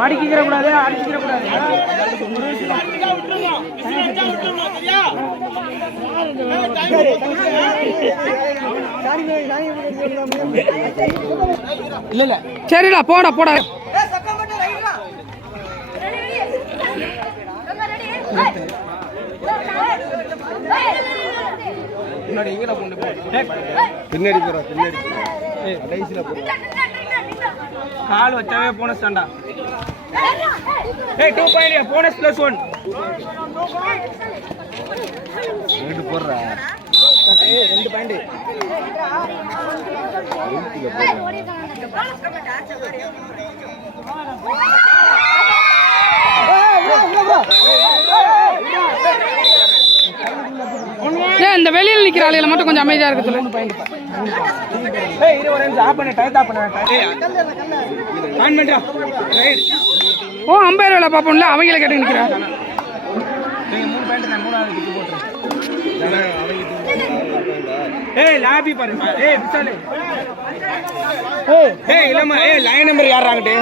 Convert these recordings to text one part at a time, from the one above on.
மடிக்கிற கூடாது, அடிச்சுக்கிற கூடாது. இல்ல இல்ல சரிடா, போடா போடா. பின்னாடி போறோம், பின்னாடி கால் வச்சாவே போனஸ் தான்டா. 2 பாயிண்ட் போனஸ் +1 ரெண்டு போறா. 2 பாயிண்ட் இந்த வெளியில் நிக்கிற ஆளுகளை மட்டும் கொஞ்சம் அமைதியா இருக்கு. ஓ அம்பையர் வேலை பார்ப்போம்ல, அவங்கள கேட்டு நிக்கிறா. லாபி பாருங்க. இல்லம்மா லைன் நம்பர் யாராங்கட்டு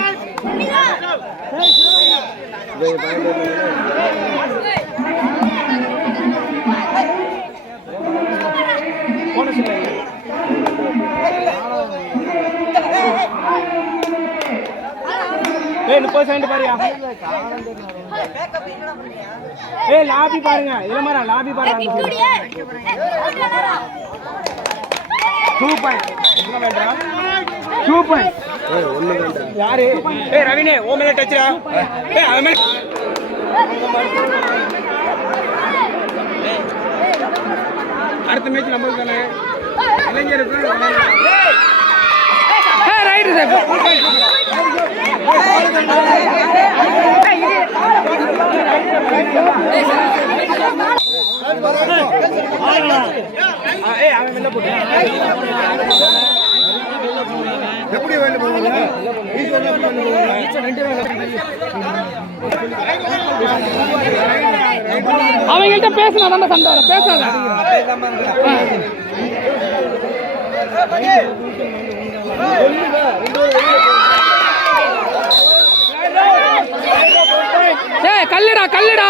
பாருங்க. லாபி பாருங்க, இளமரா லாபி பாருங்க. 2 பாயிண்ட் யாரு? ரவினே ஓ மேல டச்ரா. அடுத்த மேட்ச் நம்மளுக்கு தானே இளைஞருக்கு. Right sir. எப்படி அவங்கள்ட்ட பேசினா தான் சண்டை வரும். பேசாத கல்லுடா கல்லுடா.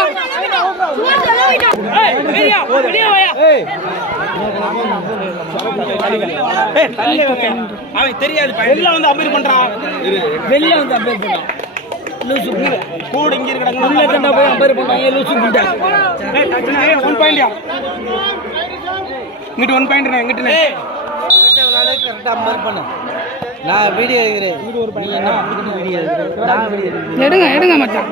அவன் தெரியாது, வெளில வந்து அம்பீர் பண்றான். வெளில வந்து அம்பீர் பண்றான். கூட இங்க இருக்கடா போய் அம்பீர் பண்றாங்க. லூசு குண்டா. 1 பாயிண்ட் இங்கிட்டு 1 பாயிண்ட் எங்கிட்ட கரெக்டா அம்பீர் பண்ணு. நான் வீடியோ எடுக்கிறேன். ஒரு பையன் என்ன வீடியோ எடுக்கிறேன். நான் வீடியோ எடுங்க எடுங்க மச்சான்.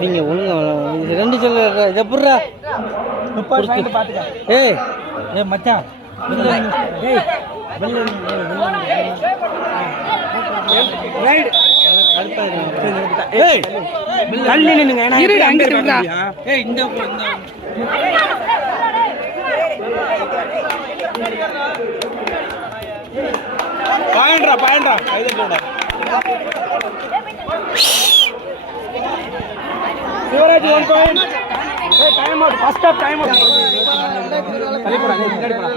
நீங்க ஒழுங்கா ரெண்டு சொல்ல இதை புடுறா. ஏய் ஏ மச்சான், பாயண்டா பாயண்டா Sivaraj 1 point. Time out, first half time out. தள்ளி போடா, பின்னாடி போடா.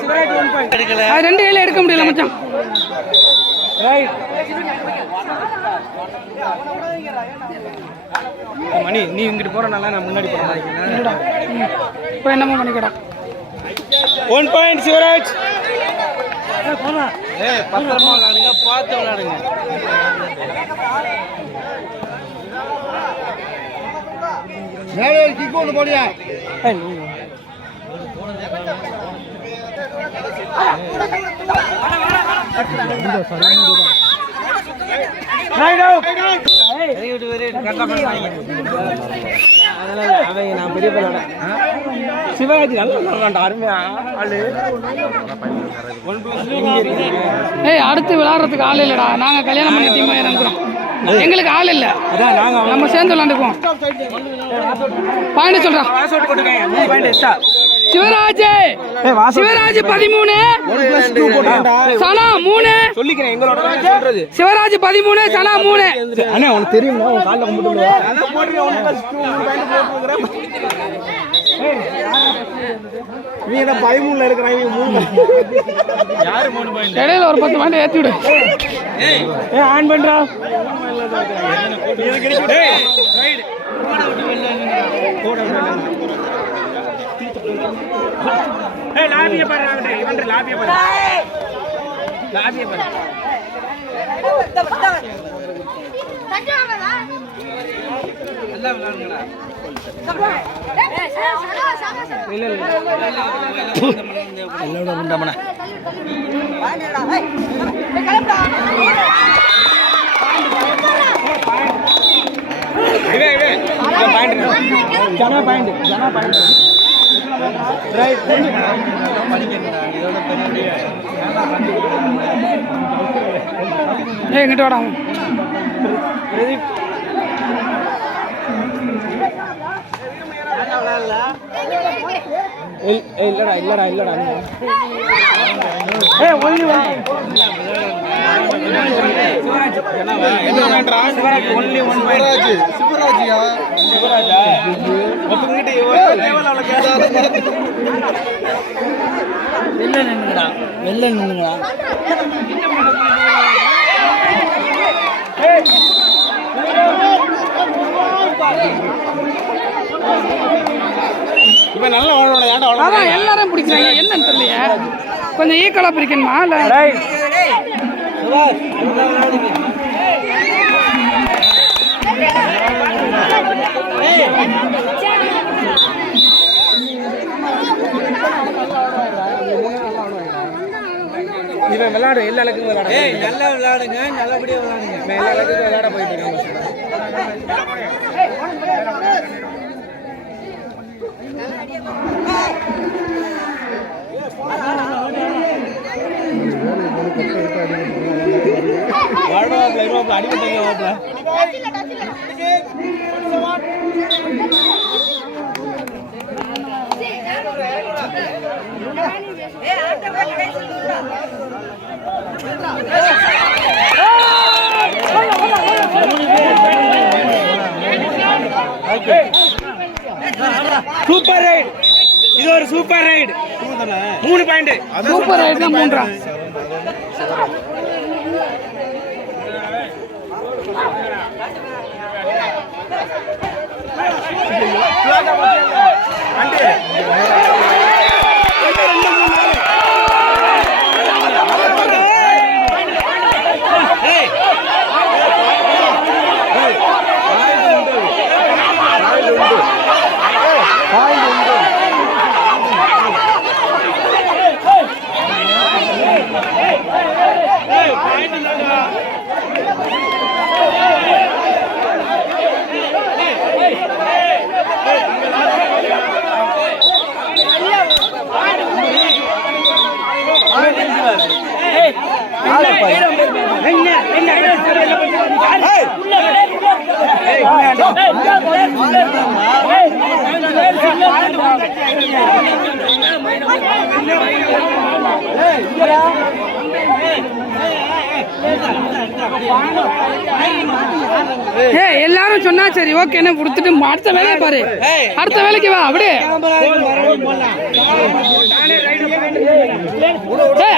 சிவராஜ் 1 பாயிண்ட் எடுக்கல. ரெண்டு கையில எடுக்க முடியல மச்சான். ரைட் மணி, நீ இங்கிட்டு போறனால நான் முன்னாடி போறேன். இப்போ என்னமோ பண்ணிக்கடா. 1 பாயிண்ட் சிவராஜ். பத்திரமா விளையாடுங்க, பார்த்து விளையாடுங்க. மேலே கிக் ஒன்று போடியா. சிவராஜ் நல்லா அருமையா ஆளு. அடுத்து விளையாடுறதுக்கு ஆள் இல்லடா. நாங்க கல்யாணம் பண்ணி டீமா இறங்குறோம். எங்களுக்கு ஆள் இல்ல, நம்ம சேர்ந்து விளையாண்டுக்குவோம். பாயிண்ட் சொல்றான். சிவராஜ் 13 சனா 3. சிவராஜ் 13 சனா 3. அண்ணா உனக்கு தெரியுமா? உன் கால்ல கும்பிட்டு நீ என்ன 13ல இருக்கறாங்க. 3 யாரு 3 பாயிண்ட் இடையில ஒரு 10 பாயிண்ட் ஏத்தி விடு. ஆன் பண்றா. இது கிடைக்கும். ரைட் லாபிய பாரு. இவன் லாபிய பாரு. லாபிய பாரு. நல்லா விளையாடுங்களா? இல்ல எல்லாரோட முண்டமனா ஜனா பாயிண்ட் ரைட் எங்கிட்ட வாடா. இல்லடா வெளில நின்னுங்களா? இப்ப நல்ல எல்லாரும் பிடிக்கிறாங்க, என்னன்னு தெரியலையே. கொஞ்சம் ஈக்குவலா பிரிக்கணுமா? இல்ல இவன் விளையாடு, எல்லா அளவுக்கும் விளையாடு. நல்லா விளையாடுங்க, நல்லபடியா விளையாடுங்க. எல்லா அளவுக்கும் விளையாட போயிட்டு இருக்கேன். அடிக்கட்டீங்க வாப்ல. Super raid. இது ஒரு super raid. 3 point. Super raid தான் 3. எல்லாரும் சொன்னா சரி ஓகே கொடுத்துட்டு அடுத்த வேலையை பாரு. அடுத்த வேலைக்கு வா. அப்படியே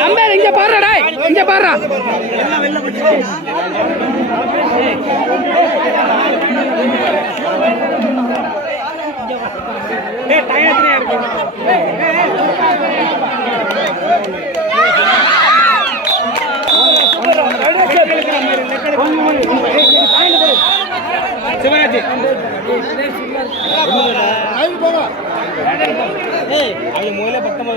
அம்பேர் இங்க பாருடா, இங்க பாரு. சிவராஜ் முதல்ல 19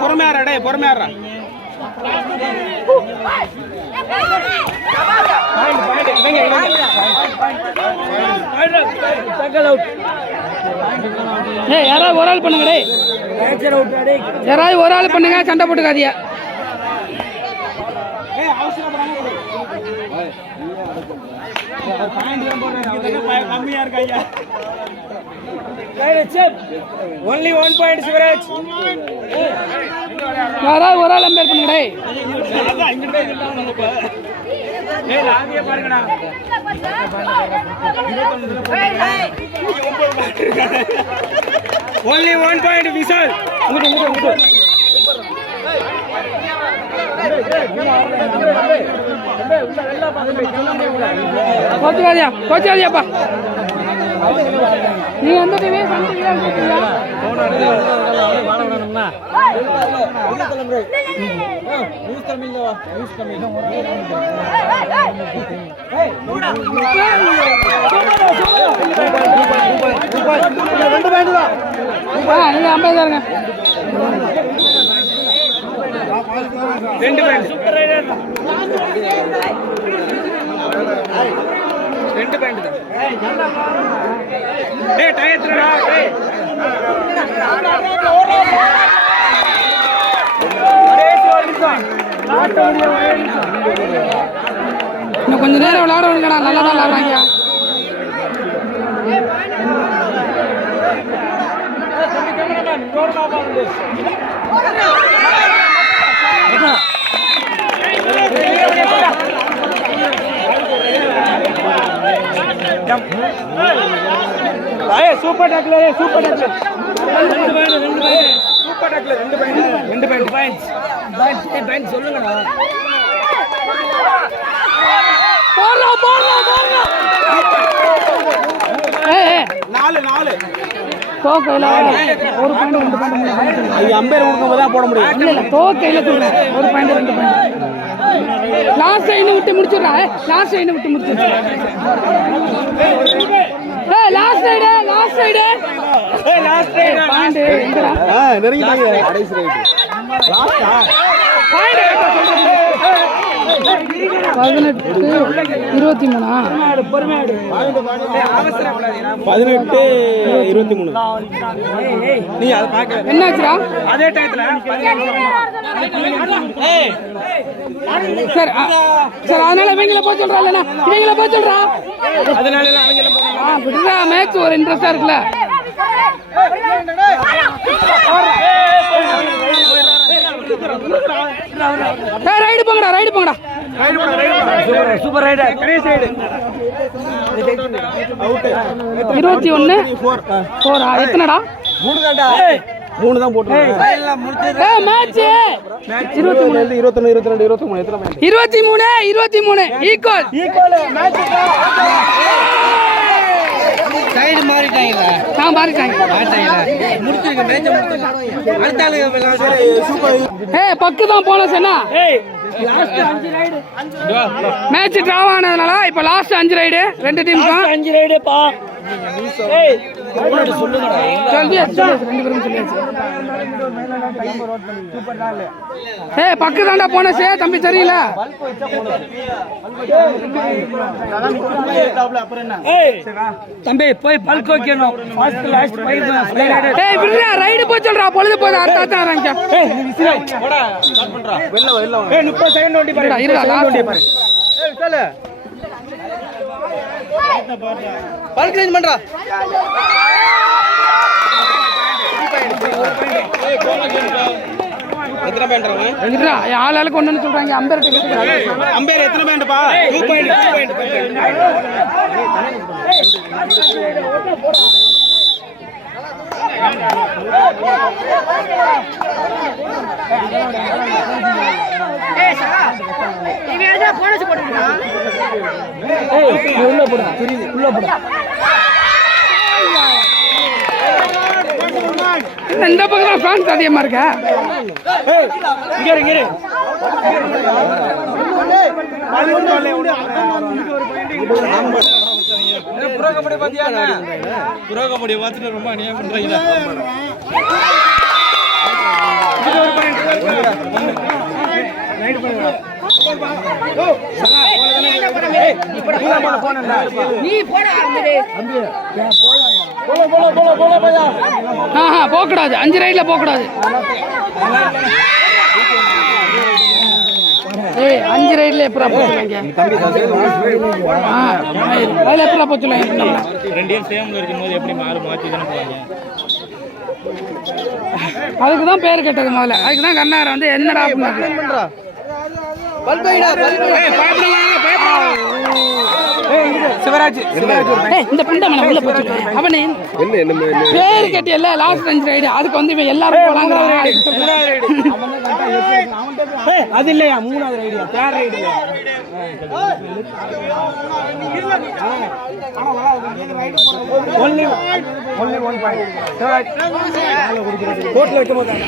பொறுமையாரா பொறுமையாரா. யாராவது ஒரு ஆள் பண்ணுங்க, யாராவது ஒரு ஆள் பண்ணுங்க, சண்டை போட்டுக்காதீங்க. கம்மியா இருக்கா ஐயா only 1 point சிவராஜ் யாராவது ஒரு ஆள் அம்பேர் பண்ணுங்கடே பாருங்கடா only 1 point விஷால் கோச்சுக்காதியாப்பா நீ எந்த டிவி சன் டிவியா நீங்க 50 தாருங்க 2 பாயிண்ட் சூப்பர் ரைடர் 2 பாயிண்ட் தான் டேய் டயத்ரடா டேய் இன்னும் கொஞ்ச நேரம் விளையாட விடுங்கடா நல்லா தான் விளையாடுறாங்க super tackle super tackle 2 point super tackle 2 point சொல்லுங்கடா போடுறா ஏய் 4 தோக்கையில ஒரு பாயிண்ட் 2 பாயிண்ட் அது அம்பேர் கொடுக்கும்போது தான் போட முடியும் இல்ல தோக்கையில தூக்கு ஒரு பாயிண்ட் 2 பாயிண்ட் லாஸ்ட் லைன் விட்டு முடிச்சிடுறா லாஸ்ட் லைன் விட்டு முடிச்சிடுறா ஏய் லாஸ்ட் ரைடு பாயிண்ட் எங்கடா நெருங்கிட்டாங்க கடைசி ரைட் லாஸ்டா பாயிண்ட் 18 23 பொறுமையாடு 18 23 நீ அத பாக்க என்னாச்சுடா அதே டயத்துல சார் அதனால இவங்கள போய் சொல்றா இல்லனா இவங்கள போய் சொல்றா அதனால அவங்கள போறாங்க விடுறா மேட்ச் ஒரு இன்ட்ரஸ்டா இருக்குல ரைடு போங்கடா சூப்பர் ரைடர் கடைசி ரைடு அவுட் 21 4 எத்தனைடா 3 தான்டா 3 தான் போட்டுருக்காங்க எல்லாம் முடிஞ்சது மேட்ச் 23 21 22 23 எத்தனை பாயிண்ட் 23 ஈக்குவல் மேட்ச் சைடு மாறிட்டாங்களா மாறிட்டாங்க முடிச்சிருக்க மேட்ச் முடிச்சிருக்க அடுத்த ஆளுங்க சூப்பர் ஏய் பக்கு தான் போனஸ் என்ன ஏய் லாஸ்ட் 5 ரைடு மேட்ச் டிராவ் ஆனதுனால இப்ப லாஸ்ட் 5 ரைடு ரெண்டு டீமுக்கும் 5 ரைடு பா ஏய் சொல்லுங்கடா சொல்லியாச்சு ரெண்டு பேரும் சொல்லியாச்சு ஏய் பக்கு தான்டா போனஸ் தம்பி சரியில்லை தம்பி போய் பல்க் வைக்கணும் ஃபர்ஸ்ட் லாஸ்ட் ஏய் விடுடா ரைடு போய் சொல்றா பொழுது போகுது அடுத்த ஆரம்பிச்சா ஏய் நீ விசில் போடா ஸ்டார்ட் பண்றா வெல்ல ஏய் 30 செகண்ட் ஓடி பாரு இருடா ஓடி பாரு ஏய் சொல்லு பல்க் ரேஞ்ச் பண்றா எத்தனை பண்றாங்க இருடா ஆளுக்கு ஒண்ணுன்னு சொல்றாங்க அம்பேர் அம்பேர் எத்தனை பாயிண்ட் பா 2 பாயிண்ட் ஏய் சரா நீ வேறடா போனஸ் போடுறீங்க ஏய் உள்ள போடா புரியுது உள்ள போடா இந்த பக்கம் ஃபேன்ஸ் அதிகமா இருக்கா ஏய் இங்க இரு புரோ கபடி பாத்தியா புரோ கபடி பார்த்துட்டு ரொம்ப அநியாயம் பண்றீங்க இது ஒரு பாயிண்ட் ரைட் பண்ணுங்க நீ போடா போக கூடாது 5 ரைட்ல போக கூடாது ஏய் 5 ரைட்ல எப்பரா போச்சுங்க அதுல எப்பரா போச்சுங்க ரெண்டையும் சேம்ல இருக்கும்போது எப்படி மாத்தி தான போவாங்க. அதுக்கு தான் பேர் கேட்டது முதல்ல. அதுக்கு தான் கண்ணார வந்து என்னடா பண்ணா சிவராஜ் இந்த புண்டமன உள்ள போச்சு அவனே பேர் கேட்டியல்ல லாஸ்ட் 5 ரைடு அதுக்கு வந்து இவன் எல்லாரும் போலாங்கறான். அது இல்லையா 3வது ரைடியா 3rd ரைடு only 1 point கோட்ல வைக்க மாட்டாங்க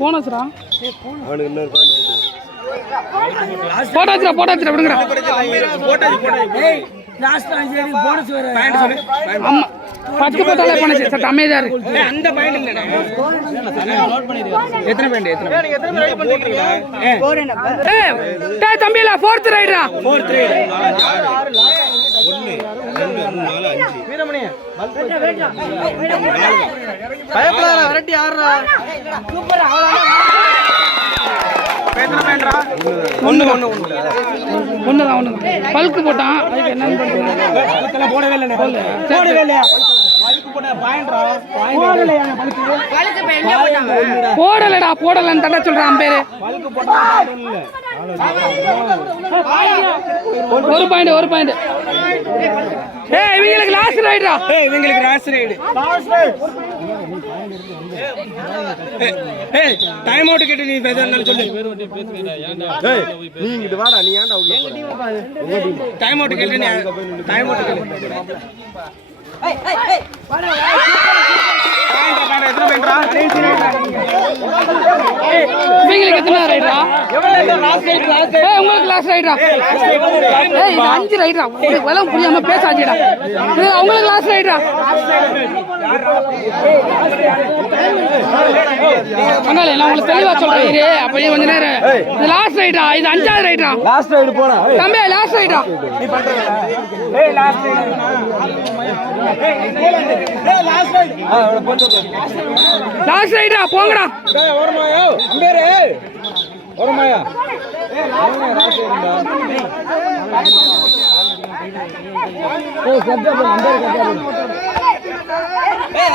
போனஸ்ரா அவனுக்கு இன்னொரு பாயிண்ட் போட்டாச்சுடா விடுங்கடா ஏய் லாஸ்ட் 5 ரைடு போனஸ் வர பாயிண்ட் சொல்லு. ஆமா 10 போட்டாலே போனஸ் சட்ட அமைதியா இருக்கு. அந்த பாயிண்ட் இல்லடா நோட் பண்ணிடுங்க. எத்தனை பாயிண்ட் நீங்க எத்தனை ரைடு பண்றீங்க? டேய் தம்பில 4th ரைடா 4th ரைடு 6 வீரமணி பயப்படாத வரட்டி ஆடுறா சூப்பர் அவ்வளவுதான். ஒண்ணுதான் பல்க்கு போட்டான். அதுக்கு என்னன்னு பண்றது போடவே இல்ல போடவே இல்லையா பல்க்கு போட பாயிண்ட்ரா போடலையா பல்க்கு போடலடா போடலன்னு தட்ட சொல்றான் பேரு. பல்க்கு போட்டா இல்ல ஒரு பாயிண்ட் ஏய் இவங்களுக்கு லாஸ்ட் ரைடா இவங்களுக்கு லாஸ்ட் ரைடு டைம் அவுட் கேட்டு நீ பேசறனால சொல்லு. நீ இங்க வாடா நீ ஏன்டா உள்ள போற டைம் அவுட் கேட்டு நீ டைம் அவுட் கேட்டு இவங்களுக்கு எத்தனை ரைடா உங்களுக்கு லாஸ்ட் ரைடா ஏய் இது 5 ரைடா உங்களுக்கு புரியாம பேசாதீடா. உங்களுக்கு லாஸ்ட் ரைடா அண்ணாலே நான் உங்களுக்கு தெளிவா சொல்றேன் இரு அப்படியே கொஞ்ச நேரம். இது லாஸ்ட் ரைடா இது 5வது ரைடா லாஸ்ட் ரைடு போடா தம்பி லாஸ்ட் ரைடா நீ பண்ற ஏய் லாஸ்ட் ரைடு ஏய் லாஸ்ட் ரைடு லாஸ்ட் ரைடா போங்கடா. டேய் ஓரமாயா அம்பேரே ஓரமாயா ஏய் லாஸ்ட் ரைடு ஏய் சப்ஜா அம்பேரே கட்டா ஏய்